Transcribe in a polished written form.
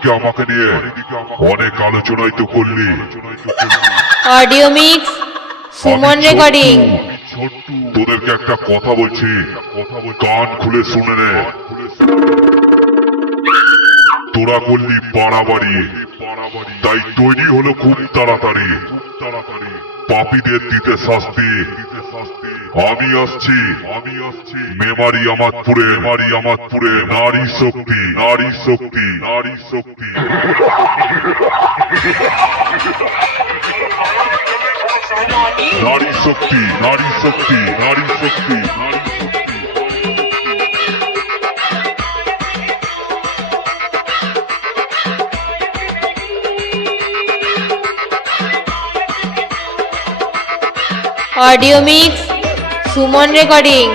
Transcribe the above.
চারিদিকে আমাকে নিয়ে অনেক আলোচনাই তো করলি। Audio mix Suman recording. তোদেরকে একটা কথা বলছি, কান খুলে শুনে নে। তোরা করলি বাড়াবাড়ি, তাই তৈরি হলো খুব তাড়াতাড়ি পাপীদের দিতে শাস্তি। আমি আসছি মেমারি আমাদপুরে নারী শক্তি নারী শক্তি নারী শক্তি। নারী শক্তি নারী শক্তি নারী শক্তি নারী শক্তি। Audio mix Suman recording.